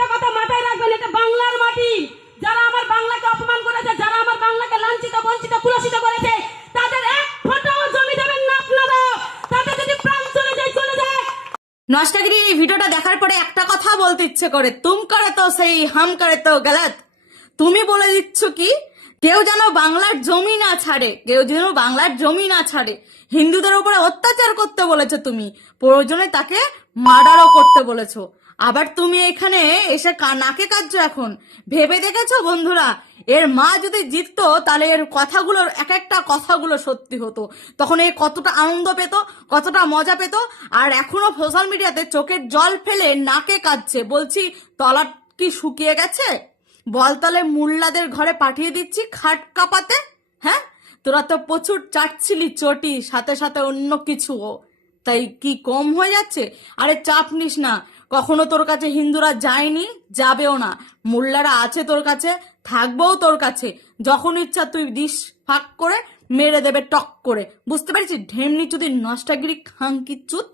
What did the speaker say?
একটা কথা মাথায় রাখবেন, এটা বাংলার মাটি। যারা আমার বাংলাকে অপমান করেছে, যারা আমার বাংলাকে লাঞ্ছিত, বঞ্চিত, কুলসিত করেছে, তাদের এক ফোঁটাও জমি দেবেন না আপনারা। তাদের যদি প্রাণ চলে যায় চলে যায়। নষ্টাগিরি এই ভিডিওটা দেখার পরে একটা কথা বলতে ইচ্ছে করে, তুম করে তো সেই হাম করে তো গলত। তুমি বলে দিচ্ছ কি কেউ যেন বাংলার জমি না ছাড়ে, কেউ যেন বাংলার জমি না ছাড়ে। হিন্দুদের উপরে অত্যাচার করতে বলেছো তুমি, প্রয়োজনে তাকে মার্ডারও করতে বলেছো। আবার তুমি এখানে এসে নাকে কাটছো এখন। ভেবে দেখেছো বন্ধুরা, এর মা যদি জিততো তাহলে এর কথাগুলো, এক একটা কথাগুলো সত্যি হতো, তখন এ কতটা আনন্দ পেত, কতটা মজা পেত। আর এখনো সোশ্যাল মিডিয়াতে চোখের জল ফেলে নাকে কাটছে, বলছি তলা কি শুকিয়ে গেছে? বল তাহলে মুল্লাদের ঘরে পাঠিয়ে দিচ্ছি খাট কাঁপাতে। হ্যাঁ, তোরা তো প্রচুর চাটছিলি চটি, সাথে সাথে অন্য কিছুও, তাই কি কম হয়ে যাচ্ছে? আরে চাপ নিস না, কখনো তোর কাছে হিন্দুরা যায়নি, যাবেও না। মোল্লারা আছে তোর কাছে, থাকবেও তোর কাছে। যখন ইচ্ছা তুই দিস ফাঁক করে মেরে দেবে টক করে, বুঝতে পারছিস? ঢেমনি চুদি নষ্টাগিরি খাঙ্কি চুত।